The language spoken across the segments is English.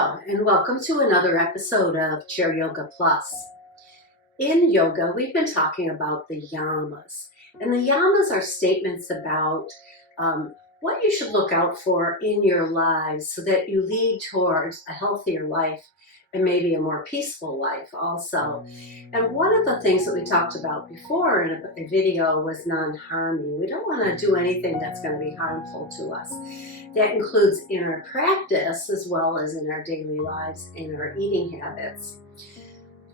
Hello, and welcome to another episode of Chair Yoga Plus. In yoga, we've been talking about the Yamas. And the Yamas are statements about what you should look out for in your lives so that you lead towards a healthier life and maybe a more peaceful life also. And one of the things that we talked about before in a video was non-harming. We don't want to do anything that's going to be harmful to us. That includes in our practice as well as in our daily lives and our eating habits.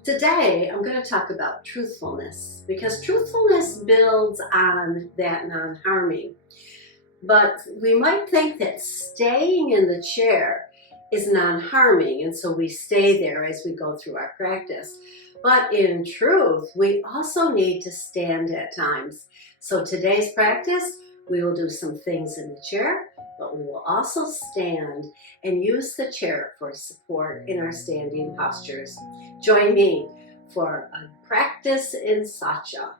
Today, I'm going to talk about truthfulness because truthfulness builds on that non-harming. But we might think that staying in the chair is non-harming, and so we stay there as we go through our practice. But in truth, we also need to stand at times. So today's practice, we will do some things in the chair, but we will also stand and use the chair for support in our standing postures. Join me for a practice in Satya.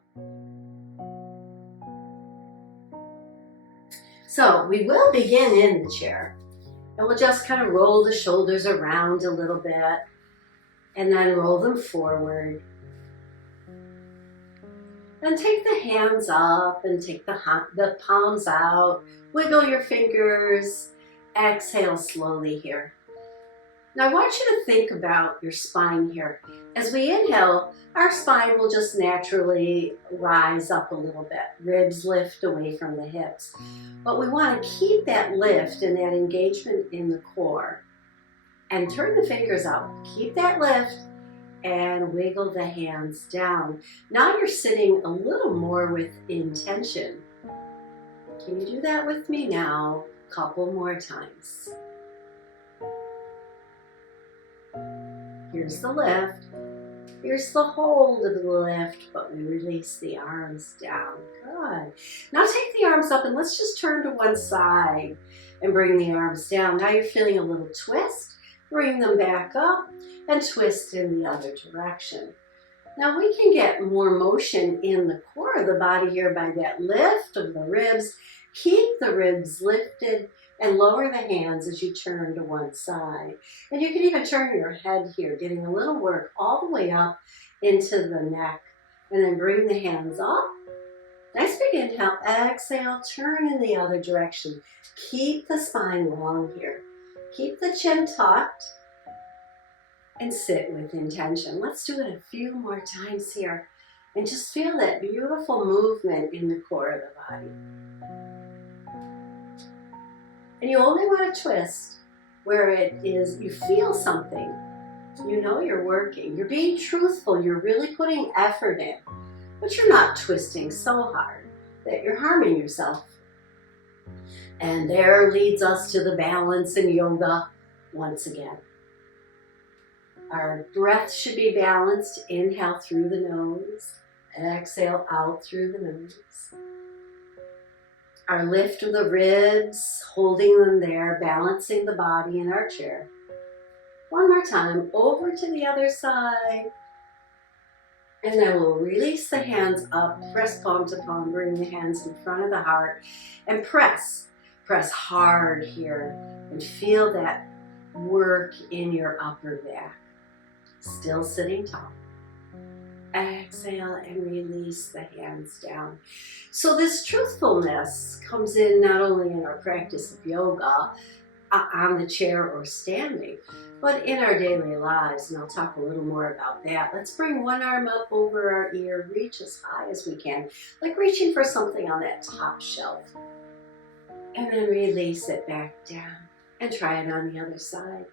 So we will begin in the chair, and we'll just kind of roll the shoulders around a little bit and then roll them forward. Then take the hands up and take the palms out. Wiggle your fingers. Exhale slowly here. Now I want you to think about your spine here. As we inhale, our spine will just naturally rise up a little bit. Ribs lift away from the hips. But we want to keep that lift and that engagement in the core. And turn the fingers out. Keep that lift and wiggle the hands down. Now you're sitting a little more with intention. Can you do that with me now? A couple more times. Here's the lift. Here's the hold of the lift, but we release the arms down. Good. Now take the arms up and let's just turn to one side and bring the arms down. Now you're feeling a little twist. Bring them back up and twist in the other direction. Now we can get more motion in the core of the body here by that lift of the ribs. Keep the ribs lifted and lower the hands as you turn to one side. And you can even turn your head here, getting a little work all the way up into the neck. And then bring the hands up. Nice big inhale, exhale, turn in the other direction. Keep the spine long here. Keep the chin tucked and sit with intention. Let's do it a few more times here and just feel that beautiful movement in the core of the body. And you only want to twist where it is you feel something. You know you're working. You're being truthful. You're really putting effort in. But you're not twisting so hard that you're harming yourself. And there leads us to the balance in yoga once again. Our breath should be balanced. Inhale through the nose. Exhale out through the nose. Our lift of the ribs, holding them there, balancing the body in our chair. One more time, over to the other side. And then we'll release the hands up, press palm to palm, bring the hands in front of the heart, and press. Press hard here, and feel that work in your upper back. Still sitting tall. Exhale and release the hands down. So this truthfulness comes in not only in our practice of yoga, on the chair or standing, but in our daily lives, and I'll talk a little more about that. Let's bring one arm up over our ear, reach as high as we can, like reaching for something on that top shelf. And then release it back down and try it on the other side.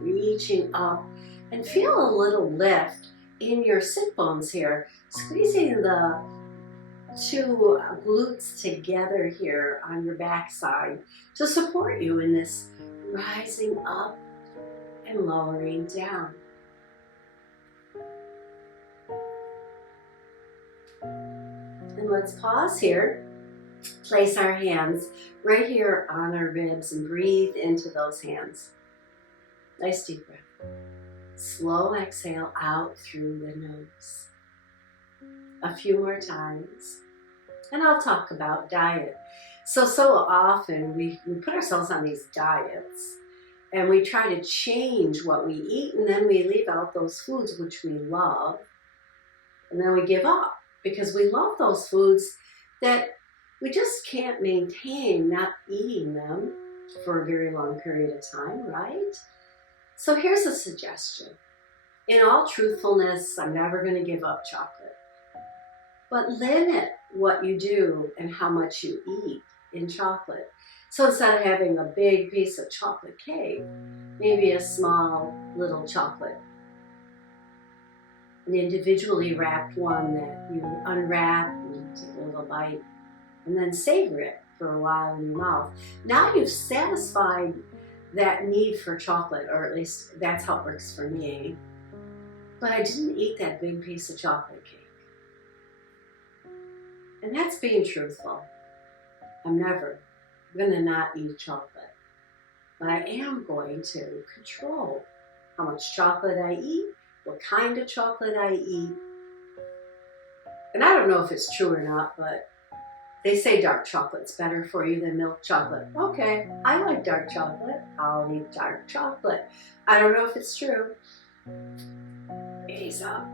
Reaching up and feel a little lift in your sit bones here, squeezing the two glutes together here on your backside to support you in this rising up and lowering down. And let's pause here. Place our hands right here on our ribs and breathe into those hands. Nice deep breath. Slow exhale out through the nose. A few more times. And I'll talk about diet. So often we put ourselves on these diets And we try to change what we eat, and then we leave out those foods which we love, and then we give up because we love those foods that we just can't maintain not eating them for a very long period of time, right? So here's a suggestion. In all truthfulness, I'm never going to give up chocolate. But limit what you do and how much you eat in chocolate. So instead of having a big piece of chocolate cake, maybe a small little chocolate, an individually wrapped one that you unwrap and take a little bite, and then savor it for a while in your mouth. Now you've satisfied that need for chocolate, or at least that's how it works for me. But I didn't eat that big piece of chocolate cake. And that's being truthful. I'm never going to not eat chocolate. But I am going to control how much chocolate I eat, what kind of chocolate I eat. And I don't know if it's true or not, but they say dark chocolate's better for you than milk chocolate. Okay, I like dark chocolate. I'll eat dark chocolate. I don't know if it's true. Gaze up.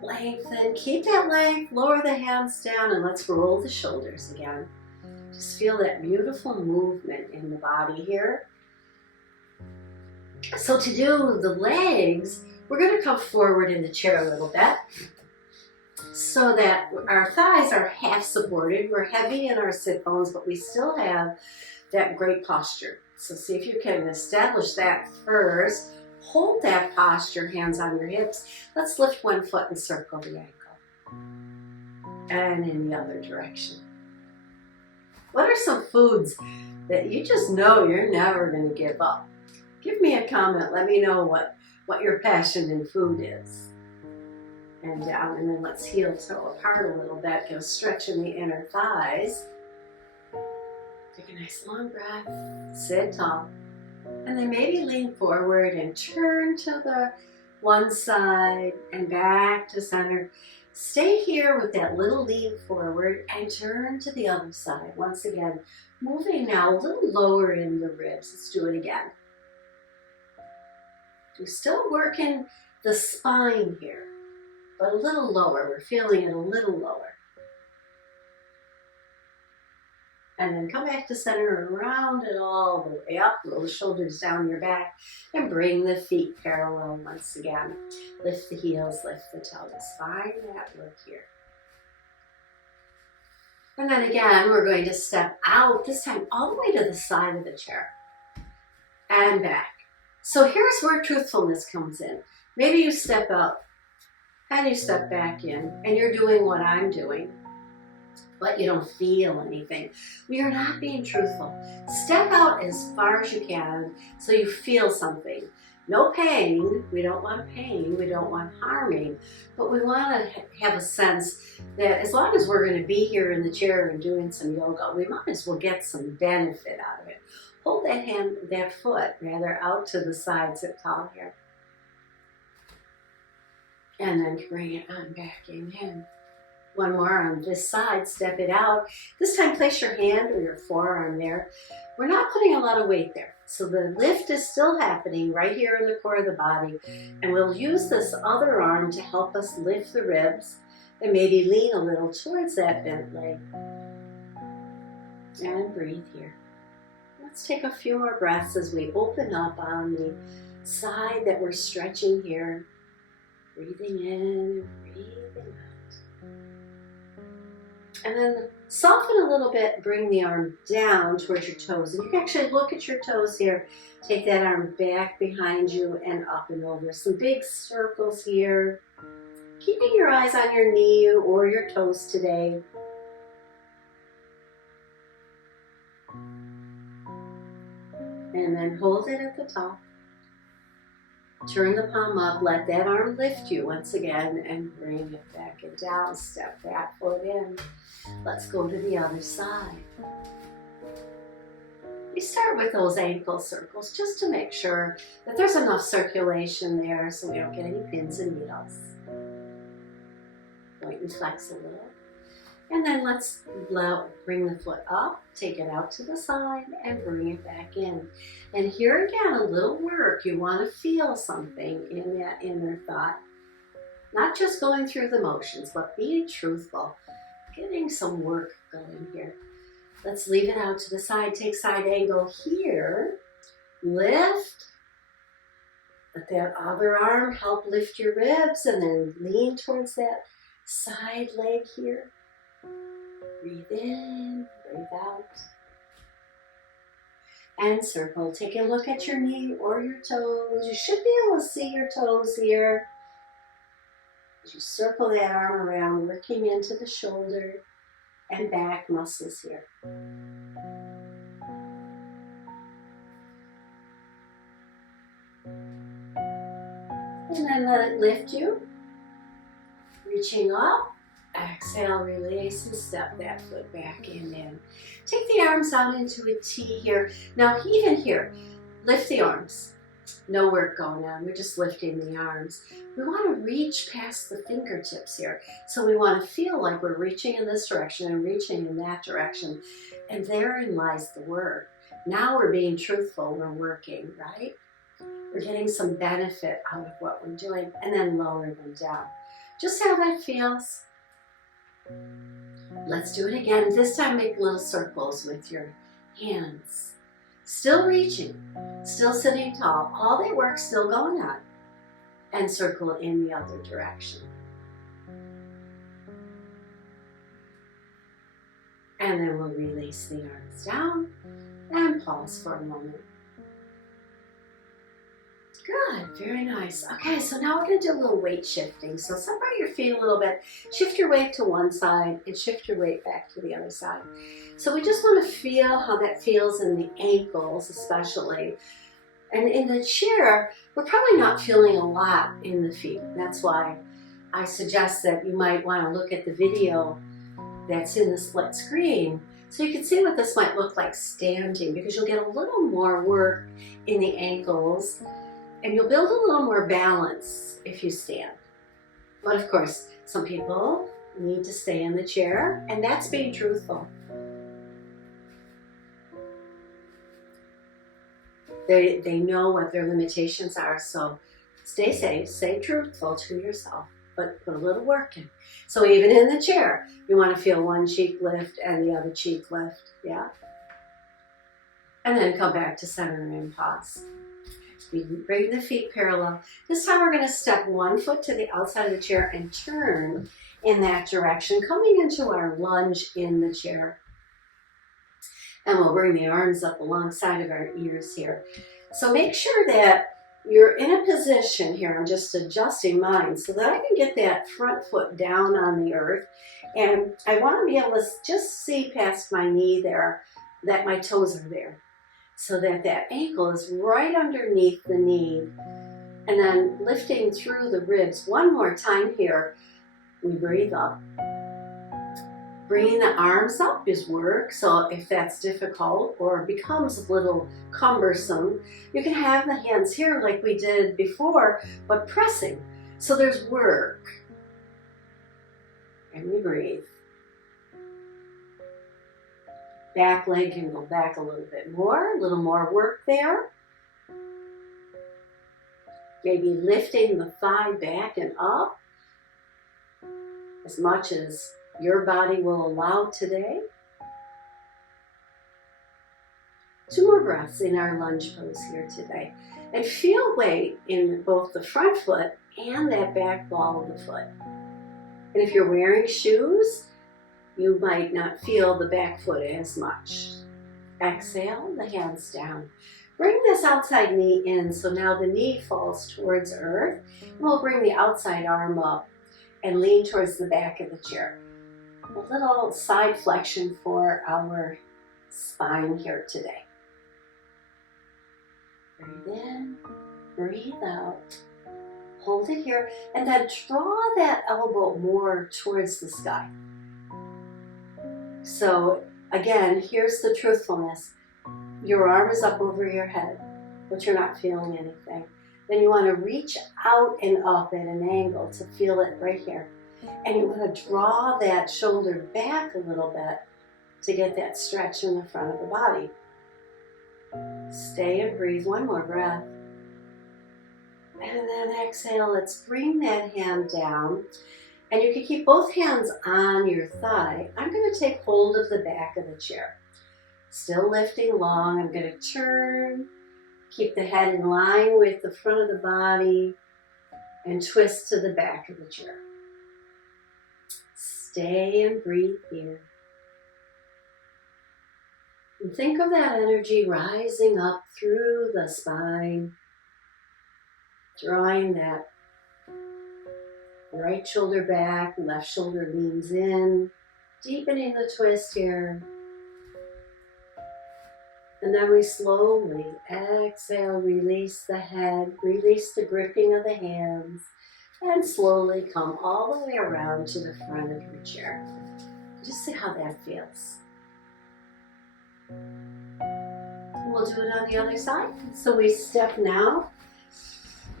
Lengthen, keep that length, lower the hands down, and let's roll the shoulders again. Just feel that beautiful movement in the body here. So to do the legs, we're going to come forward in the chair a little bit so that our thighs are half supported. We're heavy in our sit bones, but we still have that great posture. So see if you can establish that first. Hold that posture, hands on your hips. Let's lift one foot and circle the ankle. And in the other direction. What are some foods that you just know you're never going to give up? Give me a comment. Let me know what your passion in food is. And down, and then let's heel toe apart a little bit. Go stretch in the inner thighs. Take a nice long breath. Sit tall. And then maybe lean forward and turn to the one side and back to center. Stay here with that little lean forward and turn to the other side. Once again, moving now a little lower in the ribs. Let's do it again. We're still working the spine here, but a little lower. We're feeling it a little lower. And then come back to center and round it all the way up. Roll the shoulders down your back and bring the feet parallel once again. Lift the heels, lift the toes. Find that work here. And then again, we're going to step out, this time all the way to the side of the chair and back. So here's where truthfulness comes in. Maybe you step up and you step back in and you're doing what I'm doing, but you don't feel anything. We are not being truthful. Step out as far as you can so you feel something. No pain. We don't want pain. We don't want harming. But we want to have a sense that as long as we're going to be here in the chair and doing some yoga, we might as well get some benefit out of it. Hold that foot rather out to the side, sit tall here. And then bring it on back in. One more on this side, step it out. This time place your hand or your forearm there. We're not putting a lot of weight there. So the lift is still happening right here in the core of the body. And we'll use this other arm to help us lift the ribs and maybe lean a little towards that bent leg. And breathe here. Let's take a few more breaths as we open up on the side that we're stretching here. Breathing in, breathing out. And then soften a little bit, bring the arm down towards your toes. And you can actually look at your toes here. Take that arm back behind you and up and over. Some big circles here. Keeping your eyes on your knee or your toes today. And then hold it at the top. Turn the palm up, let that arm lift you once again and bring it back and down. Step that foot in. Let's go to the other side. We start with those ankle circles just to make sure that there's enough circulation there so we don't get any pins and needles. Point and flex a little. And then let's bring the foot up, take it out to the side, and bring it back in. And here again, a little work. You want to feel something in that inner thought. Not just going through the motions, but being truthful. Getting some work going here. Let's leave it out to the side. Take side angle here. Lift. Let that other arm help lift your ribs, and then lean towards that side leg here. Breathe in, breathe out. And circle. Take a look at your knee or your toes. You should be able to see your toes here. As you circle that arm around, working into the shoulder and back muscles here. And then let it lift you. Reaching up. Exhale, release, and step that foot back in. Take the arms out into a T here. Now, even here, lift the arms. No work going on. We're just lifting the arms. We want to reach past the fingertips here. So we want to feel like we're reaching in this direction and reaching in that direction. And therein lies the work. Now we're being truthful. We're working, right? We're getting some benefit out of what we're doing. And then lower them down. Just how that feels. Let's do it again. This time make little circles with your hands. Still reaching, still sitting tall. All that work still going on. And circle in the other direction. And then we'll release the arms down and pause for a moment. Good, very nice. Okay, so now we're going to do a little weight shifting. So separate your feet a little bit. Shift your weight to one side and shift your weight back to the other side. So we just want to feel how that feels in the ankles especially. And in the chair, we're probably not feeling a lot in the feet. That's why I suggest that you might want to look at the video that's in the split screen so you can see what this might look like standing, because you'll get a little more work in the ankles. And you'll build a little more balance if you stand. But of course, some people need to stay in the chair, and that's being truthful. They know what their limitations are, so stay safe, stay truthful to yourself, but put a little work in. So even in the chair, you want to feel one cheek lift and the other cheek lift, yeah? And then come back to center and pause. Bring the feet parallel. This time we're going to step one foot to the outside of the chair and turn in that direction, coming into our lunge in the chair. And we'll bring the arms up alongside of our ears here. So make sure that you're in a position here. I'm just adjusting mine so that I can get that front foot down on the earth. And I want to be able to just see past my knee there, that my toes are there. So that that ankle is right underneath the knee. And then lifting through the ribs. One more time here. We breathe up. Bringing the arms up is work. So if that's difficult or becomes a little cumbersome, you can have the hands here like we did before, but pressing. So there's work. And we breathe. Back leg can go back a little bit more, a little more work there. Maybe lifting the thigh back and up as much as your body will allow today. 2 more breaths in our lunge pose here today. And feel weight in both the front foot and that back ball of the foot. And if you're wearing shoes, you might not feel the back foot as much. Exhale, the hands down. Bring this outside knee in, so now the knee falls towards earth. And we'll bring the outside arm up and lean towards the back of the chair. A little side flexion for our spine here today. Breathe in, breathe out. Hold it here, and then draw that elbow more towards the sky. So again, here's the truthfulness. Your arm is up over your head, but you're not feeling anything. Then you want to reach out and up at an angle to feel it right here. And you want to draw that shoulder back a little bit to get that stretch in the front of the body. Stay and breathe. One more breath. And then exhale. Let's bring that hand down. And you can keep both hands on your thigh. I'm going to take hold of the back of the chair. Still lifting long. I'm going to turn. Keep the head in line with the front of the body. And twist to the back of the chair. Stay and breathe here. And think of that energy rising up through the spine. Drawing that right shoulder back, left shoulder leans in, deepening the twist here. And then we slowly exhale, release the head, release the gripping of the hands, and slowly come all the way around to the front of your chair. Just see how that feels. We'll do it on the other side. So we step now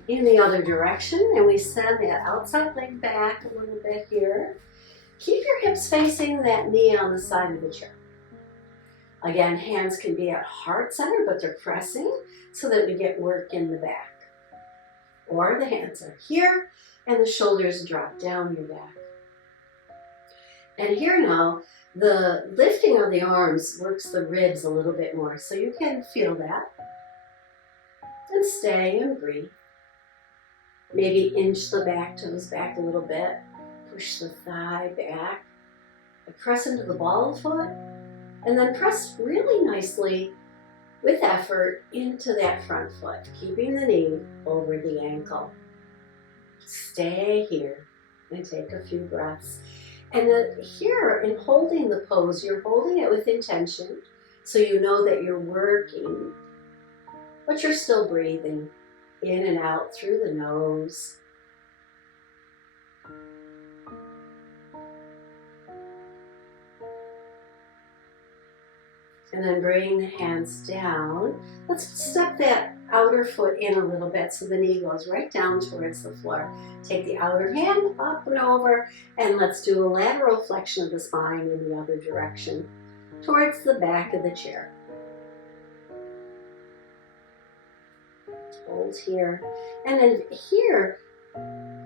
in the other direction, and we send that outside leg back a little bit here. Keep your hips facing that knee on the side of the chair. Again, hands can be at heart center, but they're pressing so that we get work in the back. Or the hands are here, and the shoulders drop down your back. And here now, the lifting of the arms works the ribs a little bit more, so you can feel that. And stay and breathe. Maybe inch the back toes back a little bit. Push the thigh back. Press into the ball of the foot. And then press really nicely, with effort, into that front foot, keeping the knee over the ankle. Stay here and take a few breaths. And then here, in holding the pose, you're holding it with intention, so you know that you're working, but you're still breathing in and out through the nose. And then bring the hands down. Let's step that outer foot in a little bit so the knee goes right down towards the floor. Take the outer hand up and over, and let's do a lateral flexion of the spine in the other direction, towards the back of the chair. Hold here. And then here,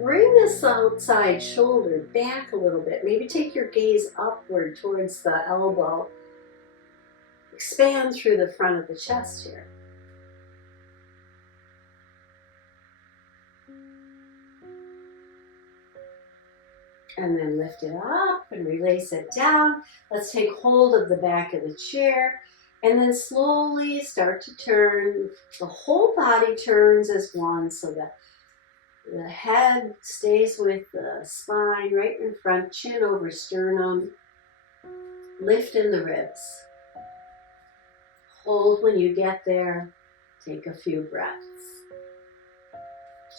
bring this outside shoulder back a little bit. Maybe take your gaze upward towards the elbow. Expand through the front of the chest here. And then lift it up and release it down. Let's take hold of the back of the chair and then slowly start to turn. The whole body turns as one so that the head stays with the spine right in front, chin over sternum. Lift in the ribs. Hold when you get there. Take a few breaths.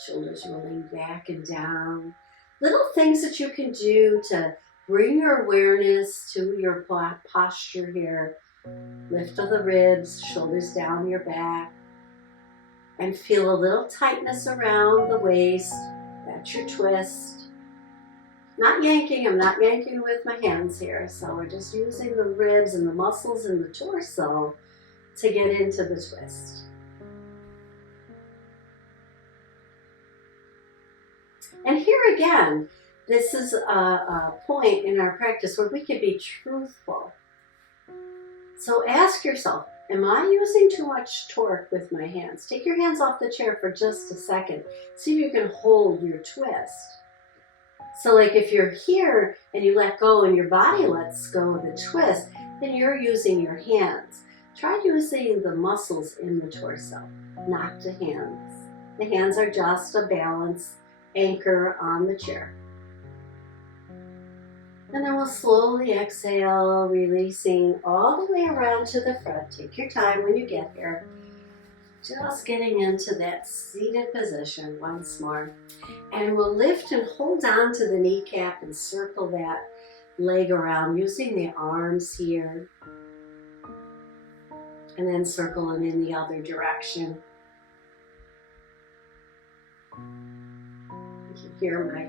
Shoulders rolling back and down. Little things that you can do to bring your awareness to your posture here. Lift of the ribs, shoulders down your back. And feel a little tightness around the waist. That's your twist. Not yanking, I'm not yanking with my hands here. So we're just using the ribs and the muscles in the torso to get into the twist. And here again, this is a point in our practice where we can be truthful. So ask yourself, am I using too much torque with my hands? Take your hands off the chair for just a second. See if you can hold your twist. So like if you're here and you let go and your body lets go of the twist, then you're using your hands. Try using the muscles in the torso, not the hands. The hands are just a balance anchor on the chair. And then we'll slowly exhale, releasing all the way around to the front. Take your time when you get here. Just getting into that seated position once more. And we'll lift and hold on to the kneecap and circle that leg around using the arms here. And then circle it in the other direction. You can hear my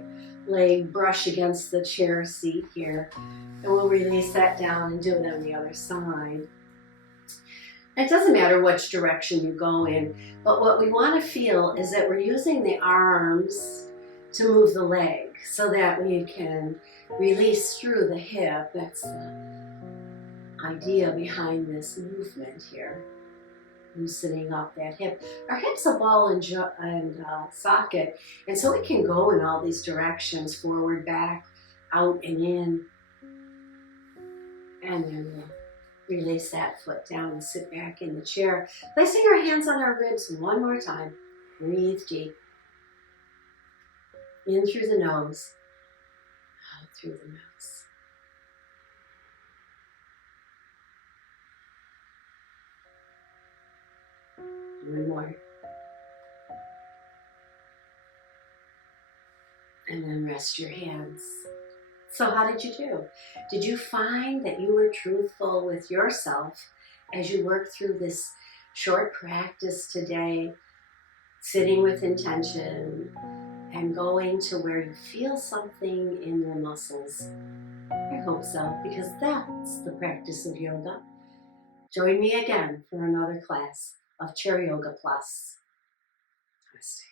leg brush against the chair seat here. And we'll release that down and do it on the other side. It doesn't matter which direction you go in, but what we want to feel is that we're using the arms to move the leg so that we can release through the hip. That's the idea behind this movement here. Loosening up that hip. Our hip's a ball and socket, and so it can go in all these directions, forward, back, out, and in. And then we'll release that foot down and sit back in the chair, placing our hands on our ribs one more time. Breathe deep. In through the nose, out through the nose. One more. And then rest your hands. So how did you do? Did you find that you were truthful with yourself as you worked through this short practice today, sitting with intention and going to where you feel something in your muscles? I hope so, because that's the practice of yoga. Join me again for another class of Chair Yoga Plus. Namaste.